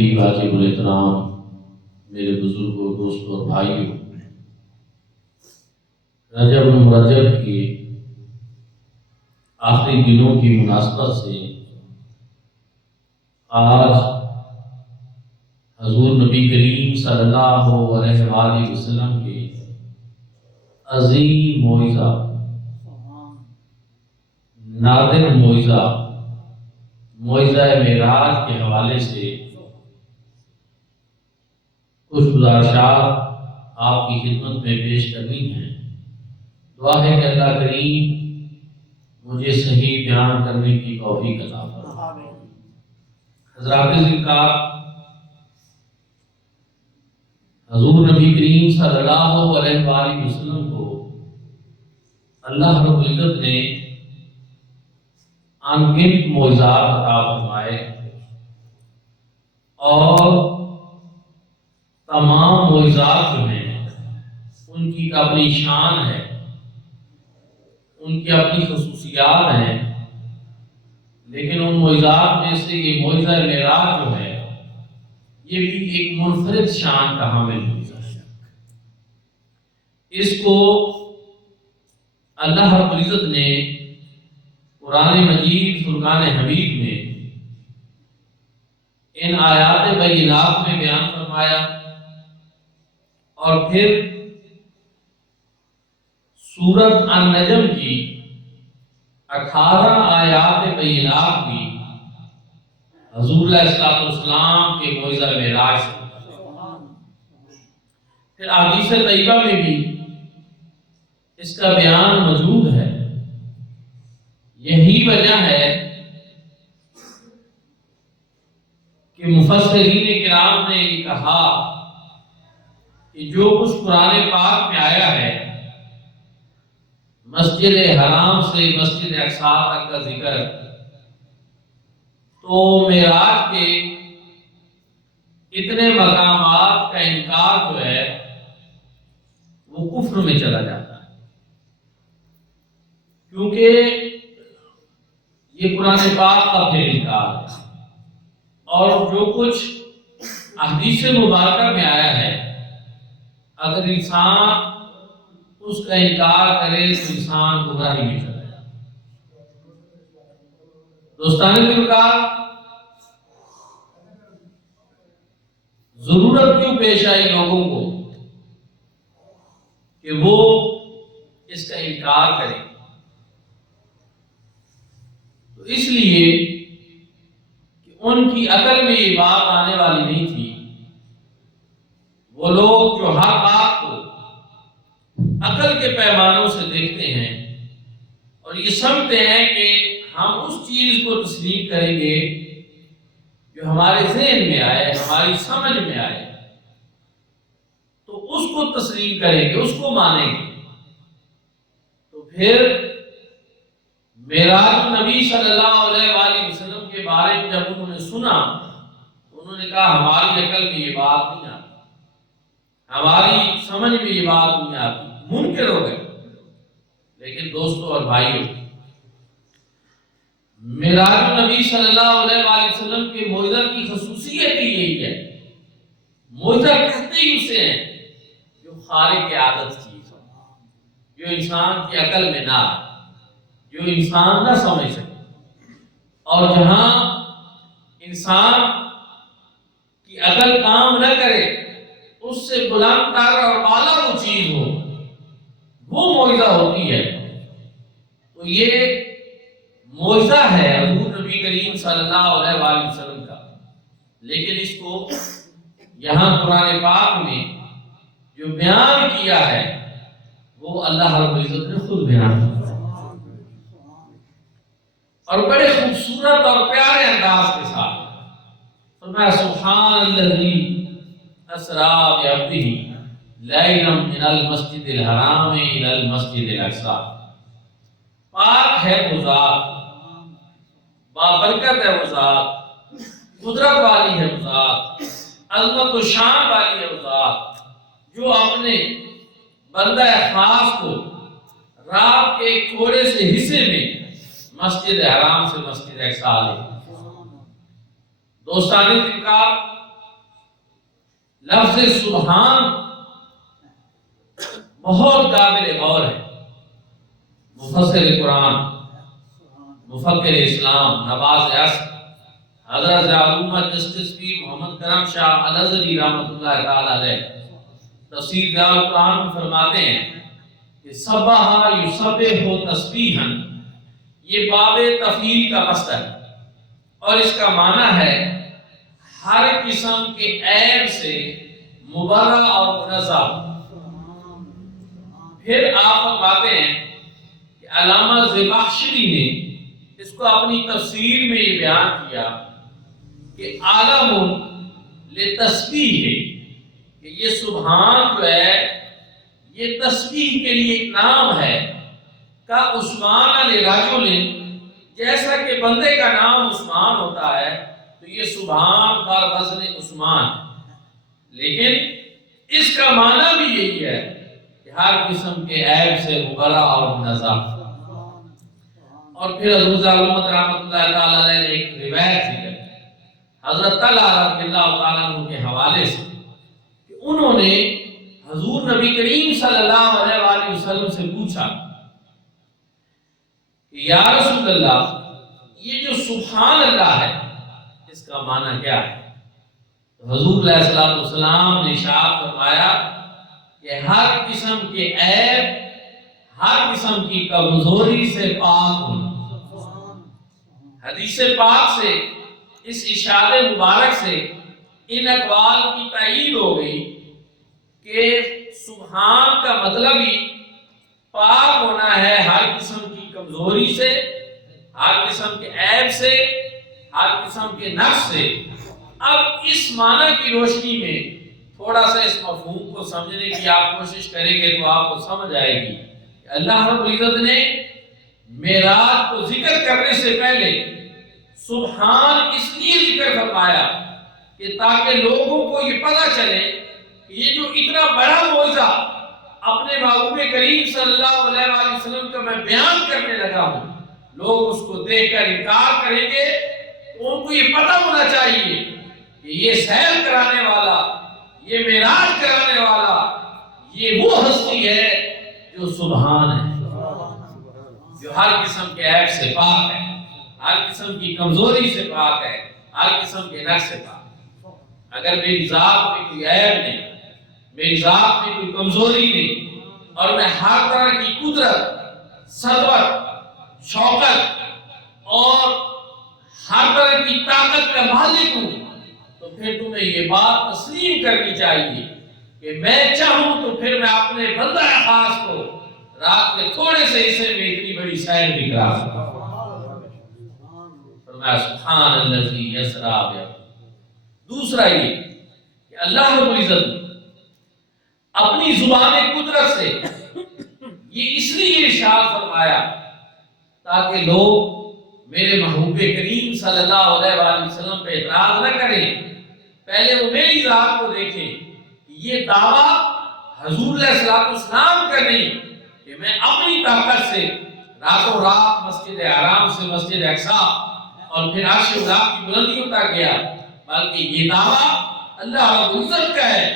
بھی واجب الاحترام میرے بزرگوں، دوستوں اور بھائیوں، رجب المرجب کے آخری دنوں کی مناسبت سے آج حضور نبی کریم صلی اللہ علیہ وآلہ وسلم کے عظیم موعظہ، نادر موعظہ معراج کے حوالے سے کچھ گزارشات آپ کی خدمت میں پیش کرنی ہے۔ دعا ہے کہ اللہ کریم مجھے صحیح بیان کرنے کی توفیق عطا فرمائے۔ حضرات ذکر، حضور نبی کریم صلی اللہ علیہ وآلہ وسلم کو اللہ رب العزت نے انگنت معجزات عطا فرمائے اور تمام معجزات جو ہیں ان کی اپنی شان ہے، ان کی اپنی خصوصیات ہیں، لیکن ان معجزات میں سے یہ معجزہ معراج جو ہے یہ بھی ایک منفرد شان کا حامل معجزہ ہے۔ اس کو اللہ رب العزت نے قرآن مجید فرقان حمید میں ان آیات بینات میں بیان فرمایا، اور پھر سورۃ النجم کی 18 آیات بینات بھی حضور علیہ السلام کے معجزہ معراج سے، پھر احادیث طیبہ میں بھی اس کا بیان موجود ہے۔ یہی وجہ ہے کہ مفسرین کرام نے یہ کہا کہ جو کچھ قرآن پاک میں آیا ہے، مسجد حرام سے مسجد اقصی تک کا ذکر، تو معراج کے اتنے مقامات کا انکار جو ہے وہ کفر میں چلا جاتا ہے، کیونکہ یہ قرآن پاک کا پھر انکار ہے، اور جو کچھ احادیث مبارکہ میں آیا ہے اگر انسان اس کا انکار کرے تو انسان گمراہی میں چلا جائے۔ دوستان گلوکار، ضرورت کیوں پیش آئی لوگوں کو کہ وہ اس کا انکار کریں؟ تو اس لیے کہ ان کی عقل میں یہ بات آنے والی نہیں تھی۔ وہ لوگ جو ہر بات کو عقل کے پیمانوں سے دیکھتے ہیں اور یہ سمجھتے ہیں کہ ہم اس چیز کو تسلیم کریں گے جو ہمارے ذہن میں آئے، ہماری سمجھ میں آئے، تو اس کو تسلیم کریں گے، اس کو مانیں گے۔ تو پھر معراج نبی صلی اللہ علیہ وآلہ وسلم کے بارے میں جب انہوں نے سنا تو انہوں نے کہا ہماری عقل میں یہ بات نہیں آتی، ہماری سمجھ میں یہ بات نہیں آتی، منکر ہو گئے۔ لیکن دوستوں اور بھائیوں، معراج نبی صلی اللہ علیہ وآلہ وسلم کے معجزہ کی خصوصیت ہی یہی ہے۔ معجزہ کہتے ہی اسے ہیں جو خارق عادت چیز ہو، جو انسان کی عقل میں نہ آئے، جو انسان نہ سمجھ سکے، اور جہاں انسان کی عقل کام نہ کرے، اس سے بلند تر اور بالا وہ چیز ہو، وہ معجزہ ہوتی ہے۔ تو یہ معجزہ ہے حضور نبی کریم صلی اللہ علیہ وآلہ وسلم کا، لیکن اس کو یہاں قرآن پاک میں جو بیان کیا ہے وہ اللہ رب العزت نے خود بیان کیا اور بڑے خوبصورت اور پیارے انداز کے ساتھ فرمایا سبحان الذی اسریٰ بعبدہ لیلا من المسجد الحرام الی المسجد الاقصی۔ پاک ہے وہ ذات، بابرکت ہے وہ ذات، قدرت والی ہے وہ ذات، عظمت و شان والی ہے وہ ذات، جو اپنے بندہ خاص کو رات کے ایک تھوڑے سے حصے میں مسجد حرام سے مسجد اقصی لے۔ دوستانی ذکر، لفظ سبحان بہت قابل غور ہے۔ مفسر قرآن، مفکر اسلام، نواز عصر حضرت علامہ جسٹس پیر محمد کرم شاہ الازہری رحمۃ اللہ تعالی علیہ تفسیر قرآن میں فرماتے ہیں کہ سبح یسبح تسبیحا، یہ باب تفعیل کا مصدر ہے اور اس کا معنی ہے ہر قسم کے عیب سے مبرہ اور منزہ۔ پھر آپ فرماتے ہیں کہ علامہ زمخشری نے اس کو اپنی تفسیر میں یہ بیان کیا کہ عالم لتسبیح ہے، کہ یہ سبحان جو ہے یہ تسبیح کے لیے ایک نام ہے، کا عثمان لرجل، جیسا کہ بندے کا نام عثمان ہوتا ہے تو یہ سبحان پر وزن عثمان، لیکن اس کا معنی بھی یہی ہے کہ ہر قسم کے عیب سے مبرہ اور منزہ۔ اور پھر حضرت علامہ رحمۃ اللہ تعالی علیہ نے ایک روایت ذکر کی حضرت طلحہ رضی اللہ تعالیٰ عنہ کے حوالے سے کہ انہوں نے حضور نبی کریم صلی اللہ علیہ وآلہ وسلم سے پوچھا کہ یا رسول اللہ، یہ جو سبحان اللہ ہے اس کا معنی کیا ہے؟ تو حضور علیہ الصلوۃ والسلام نے ارشاد فرمایا کہ ہر قسم کے عیب، ہر قسم کی کمزوری سے پاک ہوں۔ حدیث پاک سے اس ارشاد مبارک سے ان اقوال کی تائید ہو گئی کہ سبحان کا مطلب ہی پاک ہونا ہے ہر قسم کی کمزوری سے، ہر قسم کے عیب سے، ہر قسم کے نقص سے۔ اب اس معنی کی روشنی میں تھوڑا سا اس مفہوم کو سمجھنے کی آپ کوشش کریں گے تو آپ کو سمجھ آئے گی کہ اللہ رب العزت نے معراج کو ذکر کرنے سے پہلے سبحان اس لیے ذکر فرمایا کہ تاکہ لوگوں کو یہ پتہ چلے کہ یہ جو اتنا بڑا معجزہ اپنے محبوب کریم صلی اللہ علیہ وآلہ وسلم کا میں بیان کرنے لگا ہوں، لوگ اس کو دیکھ کر انکار کریں گے تو ان کو یہ پتہ ہونا چاہیے کہ یہ سیر کرانے والا، یہ معراج کرانے والا، یہ وہ ہستی ہے جو سبحان ہے، جو ہر قسم کے عیب سے پاک ہے، ہر قسم کی کمزوری سے پاک ہے، ہر قسم کے نقص سے پاک ہے۔ اگر میری ذات میں کوئی عیب نہیں، میری ذات میں کوئی کمزوری نہیں، اور میں ہر طرح کی قدرت، صدوت، شوکت اور ہر طرح کی طاقت کا مالک ہوں، تو پھر تمہیں یہ بات تسلیم کرنی چاہیے کہ میں چاہوں تو پھر میں اپنے بندہ خاص کو رات کے تھوڑے سے حصے میں اتنی بڑی سیر بھی کرا سکتا ہوں۔ فرمایا سبحان الذی یسری بعبدہ۔ دوسرا یہ کہ اللہ رب العزت اپنی زبان قدرت سے یہ اس لیے ارشاد فرمایا تاکہ لوگ میرے محبوب کریم صلی اللہ علیہ وآلہ وسلم پہ اعتراض نہ کریں، پہلے وہ میری ذات کو دیکھیں کہ یہ دعویٰ حضور علیہ الصلوۃ والسلام کا نہیں کہ میں اپنی طاقت سے راتوں رات مسجد حرام سے مسجد اقصی اور پھر عرش خدا کی بلندیوں تک گیا، بلکہ یہ دعویٰ اللہ رب العزت کا ہے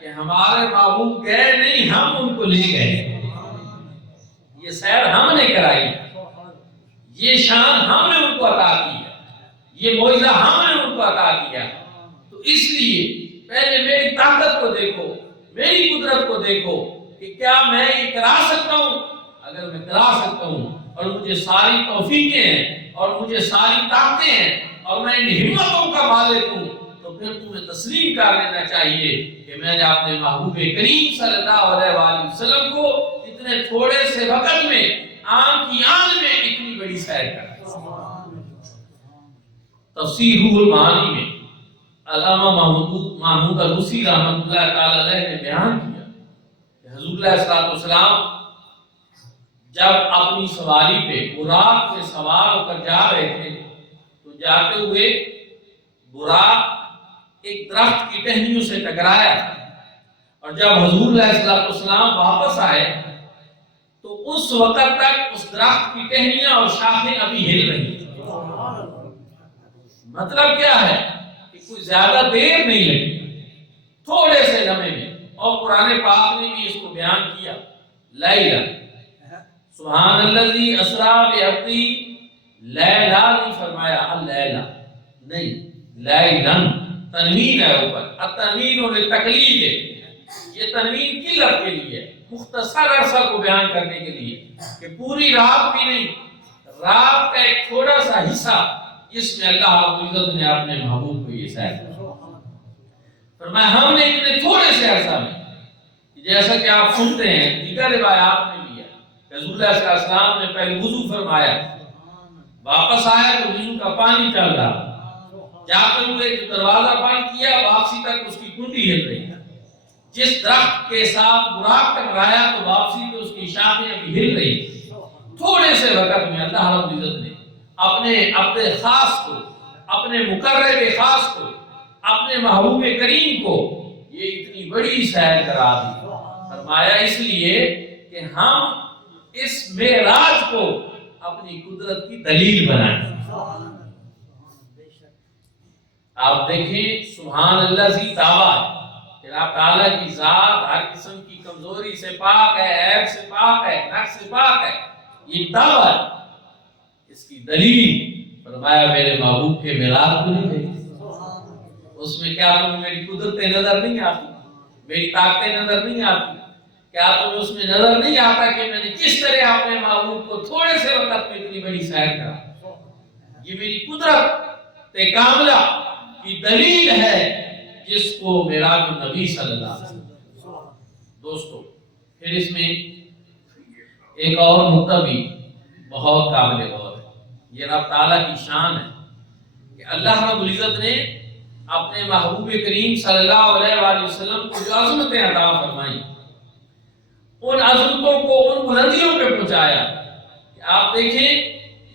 کہ ہمارے محبوب گئے نہیں، ہم ان کو لے گئے، یہ سیر ہم نے کرائی، یہ شان ہم نے ان کو عطا کی ہے، یہ معجزہ ہم نے ان کو عطا کیا۔ تو اس لیے پہلے میری طاقت کو دیکھو، میری قدرت کو دیکھو کہ کیا میں یہ کرا سکتا ہوں۔ اگر میں کرا سکتا ہوں اور مجھے ساری توفیقیں ہیں اور مجھے ساری طاقتیں ہیں اور میں ان ہمتوں کا مالک ہوں، تو پھر تمہیں تسلیم کر لینا چاہیے کہ میں نے اپنے محبوب کریم صلی اللہ علیہ وآلہ وسلم کو اتنے تھوڑے سے وقت میں آن کی آن میں اتنی بڑی سیر کر۔ تفسیر روح المعانی میں علامہ محمود الوسی رحمۃ اللہ تعالی علیہ نے بیان کیا کہ حضور علیہ الصلوۃ والسلام جب اپنی سواری پہ براق سے سوار ہو کر جا رہے تھے تو جاتے ہوئے براق ایک درخت کی ٹہنیوں سے ٹکرایا، اور جب حضور علیہ الصلوۃ والسلام واپس آئے تو اس وقت تک اس درخت کی ٹہنیاں اور شاخیں ابھی ہل رہی تھیں۔ مطلب کیا ہے کہ کوئی زیادہ دیر نہیں لگی، تھوڑے سے لمحے میں. اور قرآن پاک نے بھی اس کو بیان کیا لیلا. سبحان الذی اسرا بعبدی، لیلا نہیں فرمایا اللیلا نہیں، لیلن تنوین ہے اوپر. التنوین للتقلیل ہے، یہ تنوین قلت کے لیے، مختصر عرصہ کو بیان کرنے کے لیے کہ پوری رات بھی نہیں، رات کا ایک تھوڑا سا حصہ اس میں اللہ رب العزت نے اپنے محبوب کو یہ سیر فرمایا. ہم نے اتنے تھوڑے سے عرصہ میں، جیسا کہ آپ سنتے ہیں دیگر روایات میں بھی ہے، رسول اللہ صلی اللہ علیہ وسلم نے پہلے وضو فرمایا، واپس آیا تو وضو کا پانی چل رہا، جاتے ہوئے دروازہ بند کیا، واپسی تک اس کی کنڈی ہل رہی. جس درخت کے ساتھ براق ٹکرایا تو واپسی پہ اس کی شاخیں ابھی ہل رہی. تھوڑے سے وقت میں اللہ رب العزت نے اپنے عبد خاص کو، اپنے مقرب خاص کو، اپنے محبوب کریم کو یہ اتنی بڑی سیر کرا دی. فرمایا اس لیے کہ ہم اس معراج کو اپنی قدرت کی دلیل بنائیں. آپ دیکھیں سبحان اللہ ذی دعویٰ، اللہ تعالیٰ کی ذات ہر قسم کی کمزوری سے پاک ہے، عیب سے پاک ہے، نقص سے پاک ہے. یہ دعویٰ ہے، اس کی دلیل فرمایا میرے محبوب کے معراج کو نہیں دیکھی. اس میں کیا تمہیں میری قدرتیں نظر نہیں آتی، میری طاقتیں نظر نہیں آتی؟ کیا تمہیں اس میں نظر نہیں آتا کہ میں نے کس طرح اپنے محبوب کو تھوڑے سے وقت میں اتنی بڑی سیر کرا؟ یہ میری قدرت کاملہ کی دلیل ہے جس کو معراج النبی صلی اللہ علیہ وسلم. دوستو پھر اس میں ایک اور نقطہ بھی بہت قابل غور ہے. یہ رب تعالیٰ کی شان ہے کہ اللہ رب العزت نے اپنے محبوب کریم صلی اللہ علیہ وآلہ وسلم کو جو عظمتیں عطا فرمائیں، ان عظمتوں کو ان بلندیوں پہ پہنچایا. آپ دیکھیں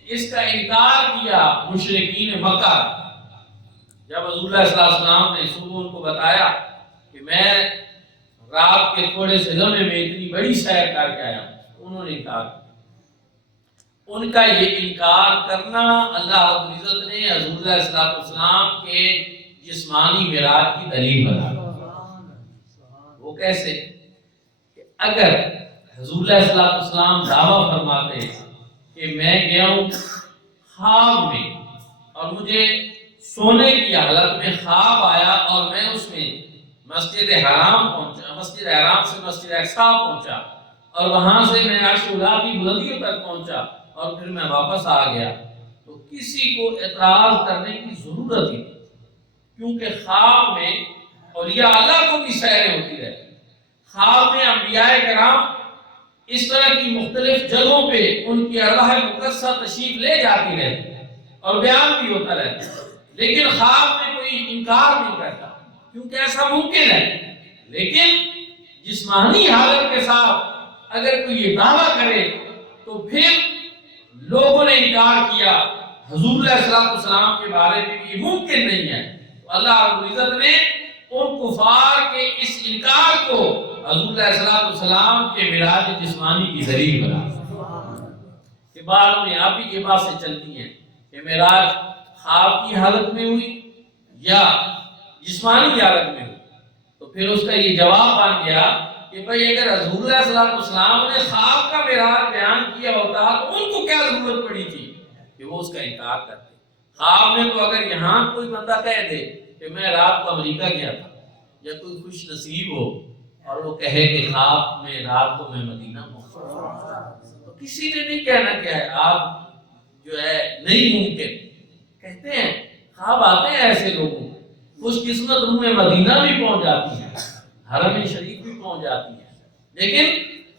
اس کا انکار کیا مشرکین مکہ. جب رسول اللہ صلی اللہ علیہ وسلم نے صبح ان کو بتایا کہ میں رات کے تھوڑے سے لمحے میں اتنی بڑی سیر کر کے آیا ہوں، انہوں نے انکار کیا. ان کا یہ انکار کرنا اللہ رب العزت نے رسول اللہ صلی اللہ علیہ وسلم کے جسمانی معراج کی دلیل بنا. وہ کیسے؟ کہ اگر رسول اللہ صلی اللہ علیہ وسلم دعویٰ فرماتے کہ میں گیا ہوں خواب میں اور مجھے سونے کی حالت میں خواب آیا اور میں اس میں مسجد حرام پہنچا، مسجد حرام سے مسجد اقصیٰ پہنچا اور وہاں سے میں عرش اللہ کی بلندیوں تک پہنچا اور پھر میں واپس آ گیا، تو کسی کو اعتراض کرنے کی ضرورت ہی نہیں، کیونکہ خواب میں اولیاء اللہ کو بھی سیریں ہوتی رہتی. خواب میں انبیاء کرام اس طرح کی مختلف جگہوں پہ ان کی ارواح مقدسہ تشریف لے جاتی رہتی ہے اور بیان بھی ہوتا رہتا ہے، لیکن خواب میں کوئی انکار نہیں کرتا کیونکہ ایسا ممکن ہے. لیکن جسمانی حالت کے ساتھ اگر کوئی یہ دعویٰ کرے تو پھر لوگوں نے انکار کیا. حضور علیہ السلام کے بارے میں بھی یہ ممکن نہیں ہے. تو اللہ رب العزت نے ان کفار کے اس انکار کو حضور علیہ السلام کے معراج جسمانی کی دلیل بنا کہ بعد میں آپ ہی یہ باتیں چلتی ہیں کہ معراج خواب کی حالت میں ہوئی یا جسمانی حالت میں ہوئی. تو پھر اس کا یہ جواب بن گیا کہ بھئی اگر حضور علیہ السلام نے خواب کا معراج بیان کیا ہوتا تو ان کو کیا ضرورت پڑی تھی کہ وہ اس کا انکار کرتے. خواب میں تو اگر یہاں کوئی بندہ کہہ دے کہ میں رات کو امریکہ گیا تھا، یا کوئی خوش نصیب ہو اور وہ کہے کہ خواب میں رات کو میں مدینہ پہنچا، تو کسی نے نہیں کہنا کہ آپ جو ہے نہیں ممکن. کہتے ہیں خواب آتے ہیں ایسے لوگوں، خوش قسمت روح مدینہ بھی پہنچ جاتی ہیں، حرم شریف بھی پہنچ جاتی ہیں، لیکن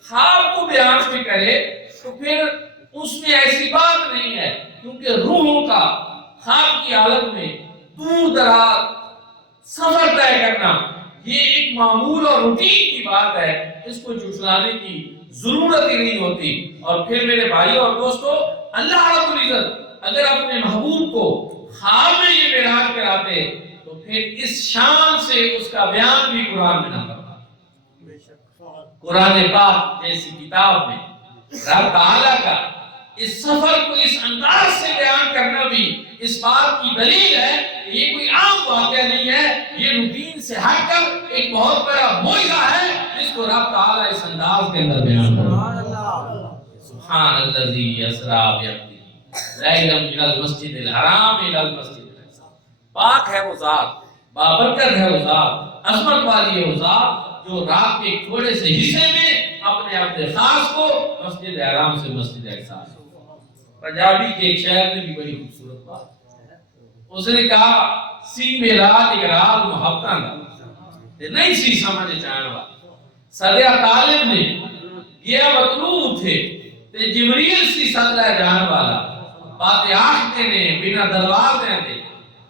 خواب کو بیان بھی کرے تو پھر اس میں ایسی بات نہیں ہے، کیونکہ روحوں کا خواب کی حالت میں دور دراز سفر طے کرنا یہ ایک معمول اور روٹین کی بات ہے، اس کو جھٹلانے کی ضرورت ہی نہیں ہوتی. اور پھر میرے بھائیوں اور دوستو، اللہ رب العزت اگر اپنے محبوب کو خواب میں یہ معراج کراتے تو پھر اس شان سے اس کا بیان بھی قرآن میں نہ کرتا. قرآن پاک جیسی کتاب میں رب تعالیٰ کا اس سفر کو اس انداز سے بیان کرنا بھی اس بات کی دلیل ہے کہ یہ کوئی عام واقعہ نہیں ہے، یہ روٹین سے ہٹ کر ایک بہت بڑا معجزہ ہے جس کو رب تعالیٰ اس انداز کے اندر بیان کرتا ہے۔ سبحان الذی اسری بعبدہ لیلا من المسجد الحرام الی المسجد الاقصی۔ پاک ہے وہ ذات، بابرکت ہے وہ ذات، عظمت والی ہے وہ ذات جو رات کے ایک تھوڑے سے حصے میں اپنے خاص کو مسجد حرام سے مسجد اقصی۔ پنجابی کے ایک شاعر نے بھی بڑی خوبصورت بات، اس نے کہا سی میراد اقرار محبتاں دا تے نہیں سی سمجھ چاہن والا، صدیہ طالب نے گیا مطلوب تھے تے جبریل سی صدلہ جان والا، بات آختے نے بنا دروازے دے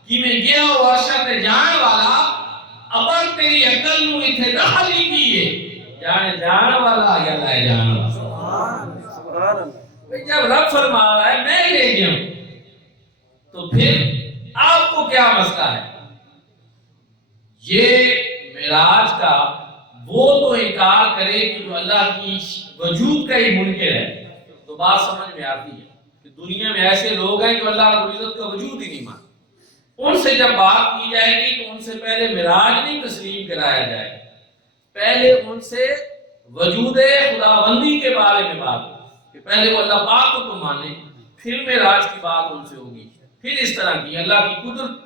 کی میں گیا و عرشہ تے جان والا، ابر تیری عقل نو اتھے دخلی کیے جان والا یا لائے جان والا۔ سبحان اللہ۔ جب رب فرما رہا ہے میں لے گیا ہوں تو پھر آپ کو کیا مسئلہ ہے؟ یہ معراج کا وہ تو انکار کرے کہ جو اللہ کی وجود کا ہی منکر ہے تو بات سمجھ میں آتی ہے کہ دنیا میں ایسے لوگ ہیں جو اللہ رب العزت کا وجود ہی نہیں مانتے۔ ان سے جب بات کی جائے گی تو ان سے پہلے معراج نہیں تسلیم کرایا جائے، پہلے ان سے وجود خداوندی کے بارے میں بات ہو کہ پہلے وہ اللہ پاک کو تو مانے، پھر معراج کی بات ان سے ہوگی، پھر اس طرح کی اللہ کی قدرت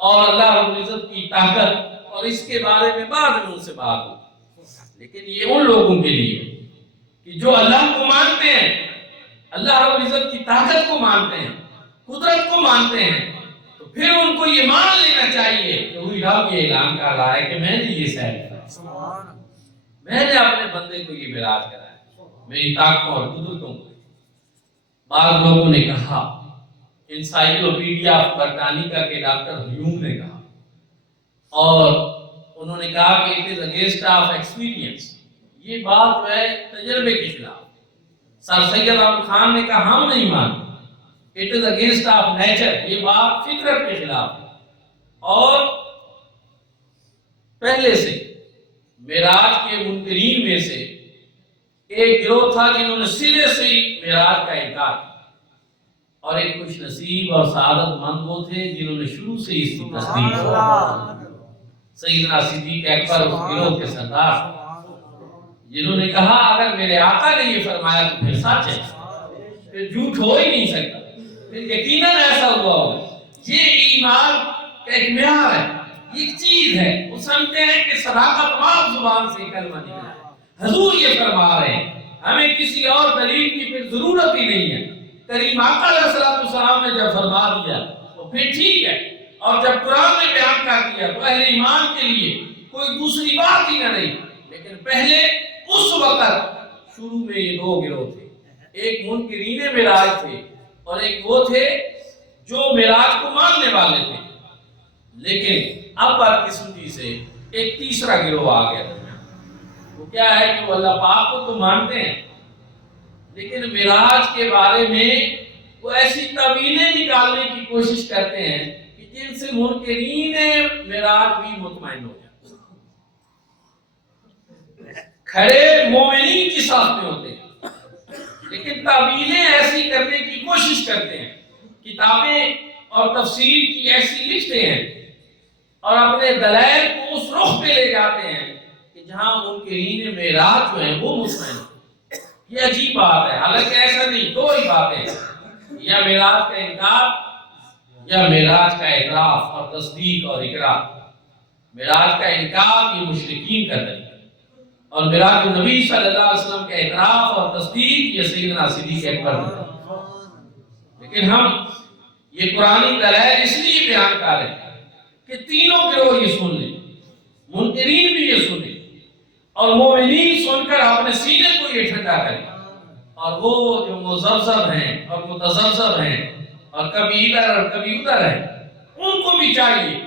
اور اللہ رب العزت کی طاقت اور اس کے بارے میں بعد میں ان سے بات ہو۔ لیکن یہ ان لوگوں کے لیے کہ جو اللہ کو مانتے ہیں، اللہ رب العزت کی طاقت کو مانتے ہیں، قدرت کو مانتے ہیں، تو پھر ان کو یہ مان لینا چاہیے کہ وہی رب یہ اعلان کر رہا ہے کہ میں نے یہ سیر کیا، میں نے اپنے بندے کو یہ معراج کرایا میری طاقتوں اور قدرتوں کو۔ بعض لوگوں نے کہا، انسائکلوپیڈیا آف برٹانیکا کے ڈاکٹر ہیوم نے کہا، اور انہوں نے کہا کہ it is against of experience, یہ بات جو ہے تجربے کے خلاف۔ سر سید احمد خان نے کہا ہم نہیں مانتے، it is against of nature, یہ بات فطرت کے خلاف ہے۔ اور پہلے سے معراج کے منکرین میں سے ایک گروہ تھا جنہوں نے سرے سے ہی معراج کا انکار کیا، اور ایک خوش نصیب اور سعادت مند وہ تھے جنہوں نے شروع سے اس کی تصدیق کی۔ سیدنا صدیق اکبر اس گروہ کے سردار جنہوں نے کہا اگر میرے آقا نے یہ فرمایا تو پھر سچ ہے، پھر جھوٹ ہو ہی نہیں سکتا، پھر یقیناً ایسا ہوا ہوگا۔ یہ ایمان کا ایک معیار ہے، ایک چیز ہے، وہ سمجھتے ہیں کہ صداقت معاف زبان سے کلمہ نکلا ہے۔ حضور یہ فرما رہے ہیں، ہمیں کسی اور دلیل کی پھر ضرورت ہی نہیں ہے۔ کریم آقا علیہ السلام نے جب فرما دیا تو پھر ٹھیک ہے، اور جب قرآن نے بیان کر دیا تو اہل ایمان کے لیے کوئی دوسری بات ہی نہ رہی۔ لیکن پہلے اس وقت شروع میں یہ دو گروہ تھے، ایک منکرین معراج تھے اور ایک وہ تھے جو معراج کو ماننے والے تھے۔ لیکن اب بدقسمتی سے ایک تیسرا گروہ آ گیا درمیان۔ وہ کیا ہے کہ وہ اللہ پاک کو تو مانتے ہیں لیکن معراج کے بارے میں وہ ایسی تعویلیں نکالنے کی کوشش کرتے ہیں کہ جن سے منکرین معراج بھی مطمئن ہو جائیں، کھڑے مومنین کی صف میں ہوتے ہیں لیکن تعویلیں ایسی کرنے کی کوشش کرتے ہیں، کتابیں اور تفسیر کی ایسی لکھتے ہیں اور اپنے دلائل کو اس رخ پہ لے جاتے ہیں کہ جہاں منکرین معراج جو ہیں وہ مطمئن ہیں۔ یہ عجیب بات ہے، حالانکہ ایسا نہیں، دو ہی باتیں ہیں، یا معراج کا انکار یا معراج کا اعتراف اور تصدیق اور اقرار۔ معراج کا انکار یہ مشرکین کا طریقہ، اور معراج النبی صلی اللہ علیہ وسلم کا اعتراف اور تصدیق یہ سیدنا صدیق اکبر نے۔ لیکن ہم یہ قرآنی دلائل اس لیے بیان کر رہے ہیں کہ تینوں گروہ یہ سن لیں، منکرین بھی یہ سن لیں اور مومنین سن کر اپنے سینے کو یہ ٹھنڈا کریں، اور وہ جو مذبذب ہیں اور متذبذب ہیں اور کبھی ادھر اور کبھی ادھر ہیں، ان کو بھی چاہیے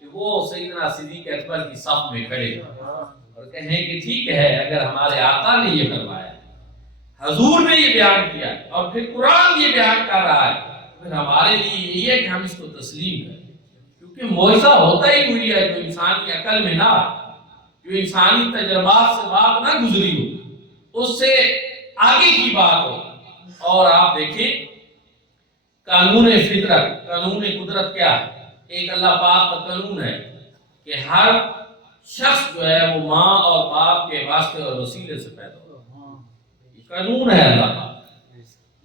کہ وہ سیدنا صدیق اکبر کی صف میں کھڑے اور کہیں کہ ٹھیک ہے، اگر ہمارے آقا نے یہ فرمایا، حضور نے یہ بیان کیا اور پھر قرآن یہ بیان کر رہا ہے، پھر ہمارے لیے یہی ہے کہ ہم اس کو تسلیم کریں، کیونکہ معجزہ ہوتا ہی وہی ہے جو انسانی عقل میں نہ، جو انسانی تجربات سے بات نہ گزری ہو، اس سے آگے کی بات ہو۔ اور آپ دیکھیں قانون فطرت، قانون قدرت کیا ہے؟ ایک اللہ پاک کا قانون ہے کہ ہر شخص جو ہے وہ ماں اور باپ کے واسطے اور وسیلے سے پیدا ہوا، یہ قانون ہے اللہ پاک۔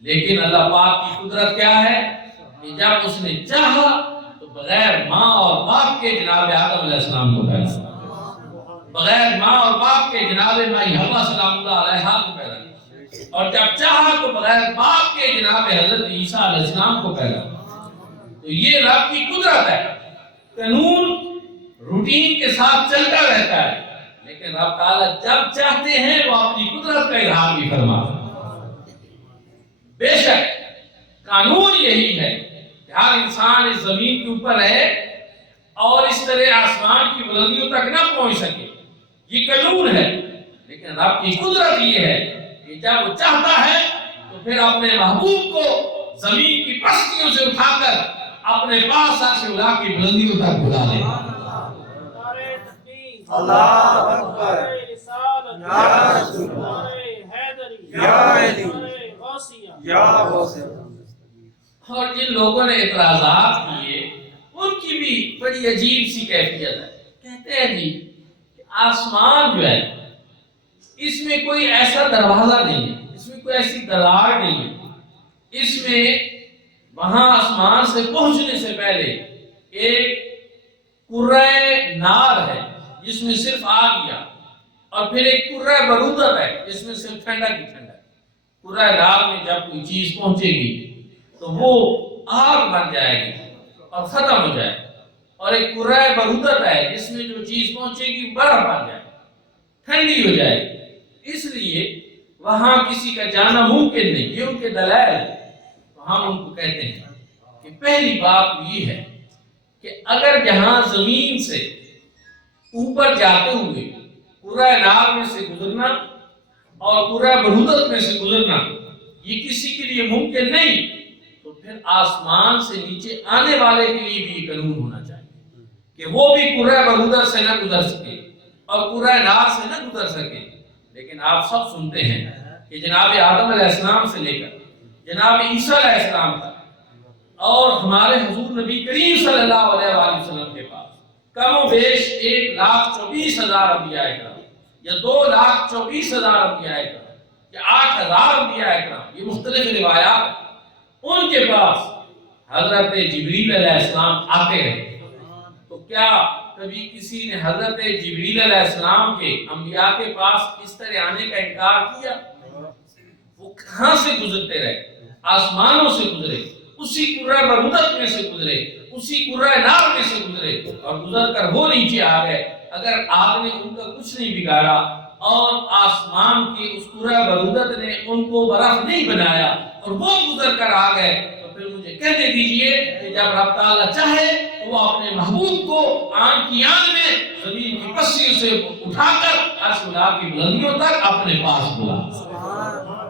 لیکن اللہ پاک کی قدرت کیا ہے کہ جب اس نے چاہا تو بغیر ماں اور باپ کے جناب آدم علیہ السلام کو پیدا کیا، بغیر ماں اور باپ کے جناب مائی حوا سلام اللہ علیہا کو پیدا کیا، اور جب چاہا تو بغیر باپ کے جناب حضرت عیسیٰ علیہ السلام کو پیدا کیا۔ تو یہ رب کی قدرت ہے، قانون روٹین کے ساتھ چلتا رہتا ہے، لیکن رب تعالیٰ جب چاہتے ہیں وہ اپنی قدرت کا اظہار بھی فرماتے ہیں۔ بے شک قانون یہی ہے کہ ہر انسان اس زمین کے اوپر ہے اور اس طرح آسمان کی بلندیوں تک نہ پہنچ سکے، یہ قانون ہے، لیکن رب کی قدرت یہ ہے کہ جب وہ چاہتا ہے تو پھر اپنے محبوب کو زمین کی پستیوں سے اٹھا کر اپنے پاس عرش اولا کی بلندیوں تک بلا لے۔ اللہ اکبر، یا رسول اللہ، یا علی، یا غوث۔ اور جن لوگوں نے اعتراضات کیے ان کی بھی بڑی عجیب سی کیفیت ہے، کہتے ہیں جی کہ آسمان جو ہے اس میں کوئی ایسا دروازہ نہیں ہے، اس میں کوئی ایسی دراڑ نہیں ہے، اس میں وہاں آسمان سے پہنچنے سے پہلے ایک کرۂ نار ہے جس میں صرف آگ یا، اور پھر ایک کرۂ برودت ہے جس میں صرف ٹھنڈک ہی ٹھنڈک۔ کرۂ نار میں جب کوئی چیز پہنچے گی تو وہ آگ بن جائے گی اور ختم ہو جائے گی، اور ایک کرۂ برودت ہے جس میں جو چیز پہنچے گی برف بن جائے گی، ٹھنڈی ہو جائے گی، اس لیے وہاں کسی کا جانا ممکن نہیں، یہ ان کے دلائل ہیں۔ تو ہم ان کو کہتے ہیں کہ پہلی بات یہ ہے کہ اگر جہاں زمین سے اوپر جاتے ہوئے کرۂ نار میں سے گزرنا اور کرۂ برودت میں سے گزرنا یہ کسی کے لیے ممکن نہیں، تو پھر آسمان سے نیچے آنے والے کے لیے بھی یہ قانون ہونا چاہیے کہ وہ بھی کرۂ برودت سے نہ گزر سکے اور کرۂ نار سے نہ گزر سکے۔ لیکن آپ سب سنتے ہیں کہ جناب آدم علیہ السلام سے لے کر جناب عیسیٰ علیہ السلام تک اور ہمارے حضور نبی کریم صلی اللہ علیہ وآلہ وسلم کے پاس کم و بیش 1,24,000 انبیاء اکرام یا 2,24,000 انبیاء اکرام یا 8,000 انبیاء اکرام، یہ مختلف روایات ہیں، ان کے پاس حضرت جبریل علیہ السلام آتے رہے۔ تو کیا کبھی کسی نے حضرت جبریل علیہ السلام کے انبیاء کے پاس اس طرح آنے کا انکار کیا؟ وہ کہاں سے گزرتے رہے؟ آسمانوں سے گزرے، اسی کرۂ برودت میں سے گزرے، اسی کرۂ نار میں سے گزرے، اور گزر کر وہ نیچے آ گئے۔ اگر آگ نے ان کا کچھ نہیں بگاڑا اور آسمان کی اس کرۂ برودت نے ان کو برف نہیں بنایا اور وہ گزر کر آ گئے، تو پھر مجھے کہنے دیجئے کہ جب رب تعالیٰ چاہے تو وہ اپنے محبوب کو آن کی آن میں زمین کی پستیوں سے اٹھا کر عرش اولا کی بلندیوں تک اپنے پاس بلا،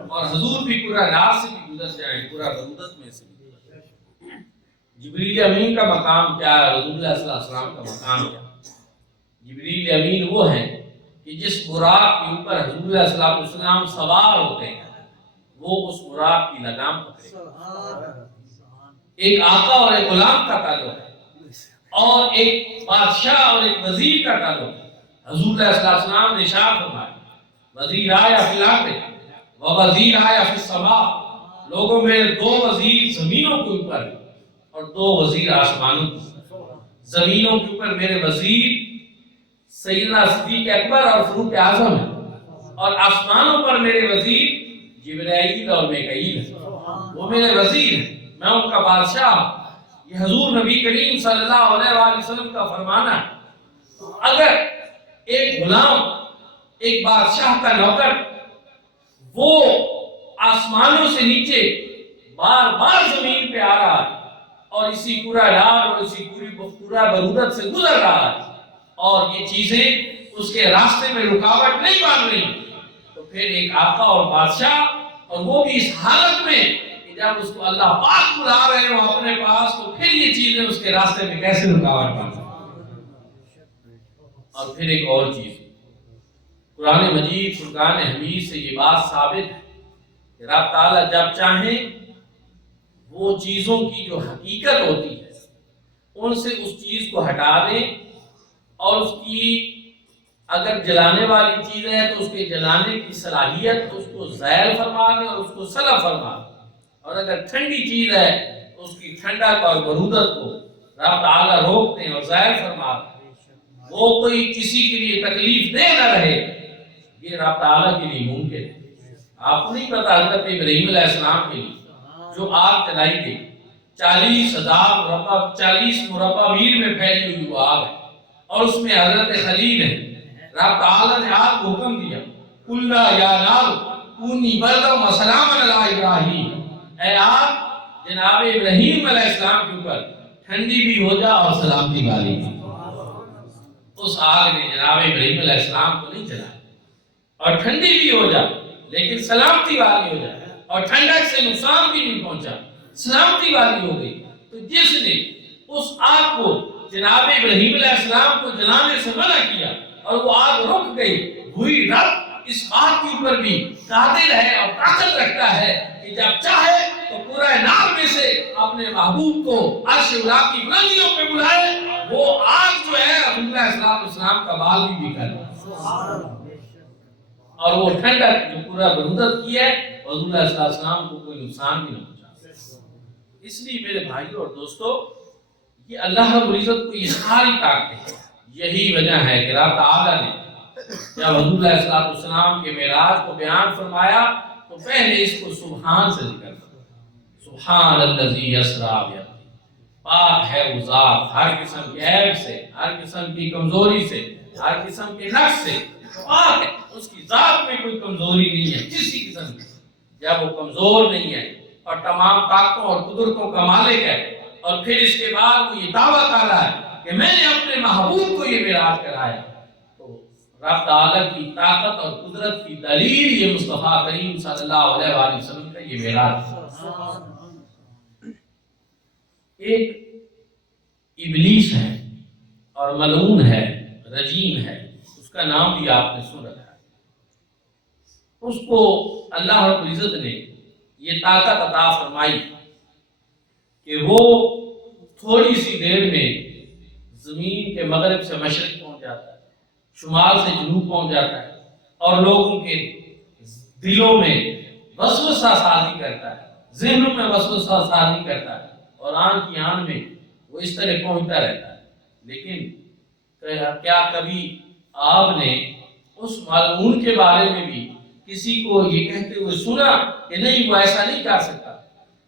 اور حضور بھی کرۂ نار سے بھی گزر جائیں، کرۂ برودت میں سے بھی گزر جائیں۔ جبریل امین کا مقام کیا ہے؟ رسول اللہ صلی اللہ علیہ وسلم کا مقام کیا ہے؟ جبریل امین وہ ہیں کہ جس براق کے اوپر حضور اللہ صلی اللہ علیہ وسلم سوار ہوتے ہیں وہ اس براق کی لگام پکڑے۔ ایک آقا اور ایک غلام کا تعلق ہے، اور ایک بادشاہ اور ایک وزیر کا تعلق ہے۔ حضور اللہ صلی اللہ علیہ وسلم نے ارشاد فرمایا وزیر آیا فی الارض و وزیر آیا فی السماء، لوگوں میں 2 وزیر زمینوں کے اوپر اور 2 وزیر آسمانوں کے اوپر۔ زمینوں کے اوپر میرے وزیر سیدنا صدیق اکبر اور فاروق اعظم ہے، اور آسمانوں پر میرے وزیر جبرائیل اور میکائیل ہے، وہ میرے وزیر ہیں، میں ان کا بادشاہ ہوں۔ یہ حضور نبی کریم صلی اللہ علیہ وآلہ وسلم کا فرمانا ہے۔ اگر ایک غلام ایک بادشاہ کا نوکر وہ آسمانوں سے نیچے بار بار زمین پہ آ رہا ہے اور اسی کرۂ نار اور اسی کرۂ برودت سے گزر رہا ہے اور یہ چیزیں اس کے راستے میں رکاوٹ نہیں بن رہی، تو پھر ایک آقا اور بادشاہ، اور وہ بھی اس حالت میں کہ جب اس کو اللہ پاک بلا رہے ہو اپنے پاس، تو پھر یہ چیزیں اس کے راستے میں کیسے رکاوٹ بن رہی۔ اور پھر ایک اور چیز قرآن مجید فرقان حمید سے یہ بات ثابت ہے کہ رب تعالیٰ جب چاہیں وہ چیزوں کی جو حقیقت ہوتی ہے ان سے اس چیز کو ہٹا دیں اور اس کی اگر جلانے والی چیز ہے تو اس کے جلانے کی صلاحیت تو اس کو زائل فرما دیں اور اس کو سلب فرما دیں، اور اگر ٹھنڈی چیز ہے تو اس کی ٹھنڈک اور برودت کو رب تعالیٰ روک دیں اور زائل فرما دیں، وہ کوئی کسی کے لیے تکلیف دے نہ رہے، یہ رب تعالیٰ کے لیے ممکن ہے۔ آپ کو نہیں پتا حضرت ابراہیم علیہ السلام کے لیے جو آگ جلائی گئی 40 مربع میل میں پھیلی ہوئی وہ آگ ہے، اور اس میں حضرت خلیل ہے۔ رب تعالیٰ نے آگ کو حکم دیا قلنا یا نار کونی بردا وسلاما علی ابراہیم، اے آگ جناب ابراہیم علیہ السلام کے اوپر ٹھنڈی بھی ہو جا اور سلامتی والی بھی۔ اس آگ نے جناب ابراہیم علیہ السلام کو نہیں جلایا، اور ٹھنڈی بھی ہو جا لیکن سلامتی والی ہو جائے، اور ٹھنڈک سے نقصان بھی نہیں پہنچا، سلامتی والی ہو گئی۔ تو جس نے اس آگ کو جناب ابراہیم علیہ السلام کو جلانے سے منع کیا اور وہ آگ رک گئی، وہی رب اس آگ کے اوپر بھی قادر ہے اور طاقت رکھتا ہے کہ جب چاہے تو پورا نار میں سے اپنے محبوب کو عرش اولا کی بلندیوں پہ بلائے، وہ آگ جو ہے رسول اللہ صلی اللہ علیہ وسلم کا بال بھی کرے، اور وہ ٹھنڈک جو پورا برودت کی ہے رسول اللہ صلی اللہ علیہ وسلم کو کوئی نقصان بھی نہ پہنچا۔ اس لیے میرے بھائیوں اور دوستو، یہ اللہ رب العزت کو یہ ساری طاقتیں ہیں، یہی وجہ ہے کہ رب تعالیٰ نے جب حضور علیہ السلام کے معراج کو بیان فرمایا تو پہلے اس کو سبحان سے ذکر کرا، سبحان الذی اسری بعبدہ، پاک ہے وہ ذات ہر قسم کے عیب سے، ہر قسم کی کمزوری سے، ہر قسم کے نقص سے پاک ہے، اس کی ذات میں کوئی کمزوری نہیں ہے کسی قسم کی، جب وہ کمزور نہیں ہے اور تمام طاقتوں اور قدرتوں کا مالک ہے، اور پھر اس کے بعد وہ یہ دعویٰ کر رہا ہے کہ میں نے اپنے محبوب کو یہ معراج کرایا، تو رب تعالیٰ کی طاقت اور قدرت کی دلیل یہ مصطفیٰ کریم صلی اللہ علیہ وآلہ وسلم کا یہ معراج ہے۔ ایک ابلیس ہے اور ملعون ہے، رجیم ہے، اس کا نام بھی آپ نے سن رکھا ہے۔ اس کو اللہ رب العزت نے یہ طاقت عطا فرمائی کہ وہ تھوڑی سی دیر میں زمین کے مغرب سے مشرق پہنچ جاتا ہے، شمال سے جنوب پہنچ جاتا ہے، اور لوگوں کے دلوں میں وسوسہ سازی کرتا ہے، ذہنوں میں وسوسہ سازی کرتا ہے، اور آن کی آن میں وہ اس طرح پہنچتا رہتا ہے۔ لیکن کیا کبھی آپ نے اس ملعون کے بارے میں بھی کسی کو یہ کہتے ہوئے سنا کہ نہیں وہ ایسا نہیں کر سکتا،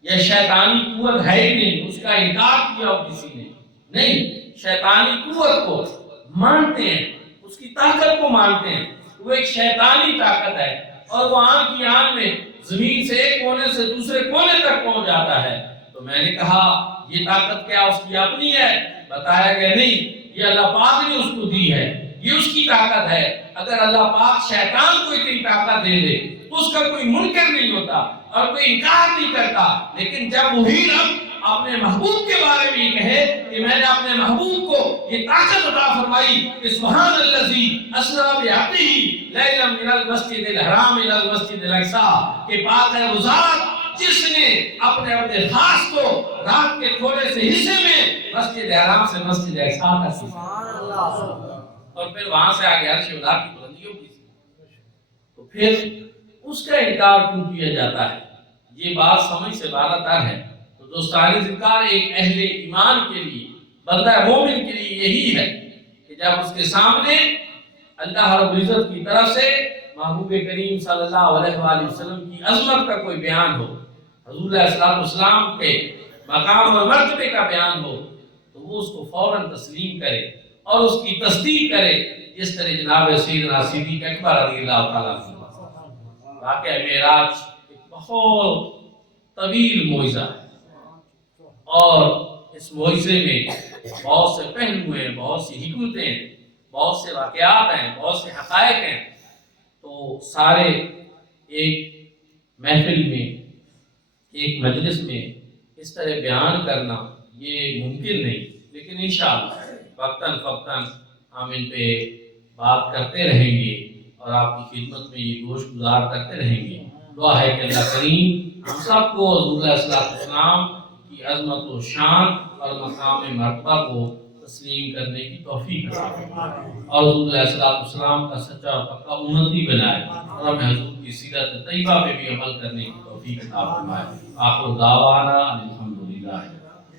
یا شیطانی قوت ہے ہی نہیں، اس کا انکار کیا ہو کسی نے؟ نہیں، شیطانی قوت کو مانتے ہیں، اس کی طاقت کو مانتے ہیں، وہ ایک شیطانی طاقت ہے، اور وہ آن کی آن میں زمین سے ایک کونے سے دوسرے کونے تک پہنچ جاتا ہے۔ تو میں نے کہا یہ طاقت کیا اس کی اپنی ہے؟ بتایا گیا نہیں، یہ اللہ پاک نے اس کو دی ہے، یہ اس کی طاقت ہے۔ اگر اللہ پاک شیطان کو اتنی طاقت دے دے تو اس کا کوئی منکر نہیں ہوتا اور کوئی انکار نہیں کرتا، لیکن جب وہی رب اپنے محبوب کے بارے میں یہ کہے کہ میں نے اپنے محبوب کو یہ طاقت عطا فرمائی کہ سبحان الذی اسری بعبدہ لیلا من المسجد الحرام الی المسجد الاقصی، کہ پاک ہے وہ ذات جس نے اپنے عبد خاص کو رات کے تھوڑے سے حصے میں مسجد حرام سے مسجد اقصی تک، سبحان اللہ، اور پھر وہاں سے آگے عرش اولا کی بلندیوں کی، تو پھر اس کا انکار کیوں کیا جاتا ہے؟ یہ بات سمجھ سے بالا تر ہے۔ تو دوستانِ ذکر ایک اہل ایمان کے لیے، بندہ مومن کے لیے یہی ہے کہ جب اس کے سامنے اللہ رب العزت کی طرف سے محبوب کریم صلی اللہ علیہ وآلہ وسلم کی عظمت کا کوئی بیان ہو، حضور علیہ السلام کے مقام اور مرتبے کا بیان ہو، تو وہ اس کو فوراً تسلیم کرے اور اس کی تصدیق کرے، جس طرح جناب سیدنا صدیق اکبر رضی اللہ تعالیٰ عنہ۔ واقعہ معراج ایک بہت طویل معجزہ ہے، اور اس معجزے میں بہت سے پہلو ہیں، بہت سی حکمتیں ہیں، بہت سے واقعات ہیں، بہت سے حقائق ہیں، تو سارے ایک محفل میں، ایک مجلس میں اس طرح بیان کرنا یہ ممکن نہیں، لیکن انشاءاللہ وقتاً فوقتاً ہم ان پہ بات کرتے رہیں گے اور آپ کی خدمت میں یہ گوش گزار کرتے رہیں گے۔ دعا ہے کہ اللہ کریم ہم سب کو حضور علیہ السلام کی عظمت و شان اور مقام مرتبہ کو تسلیم کرنے کی توفیق عطا فرمائے اور حضور علیہ السلام کا سچا اور پکا امتی بنائے اور ہمیں حضور کی سیرت طیبہ پہ بھی عمل کرنے کی توفیق عطا فرمائے۔ آخر دعوانا الحمدللہ۔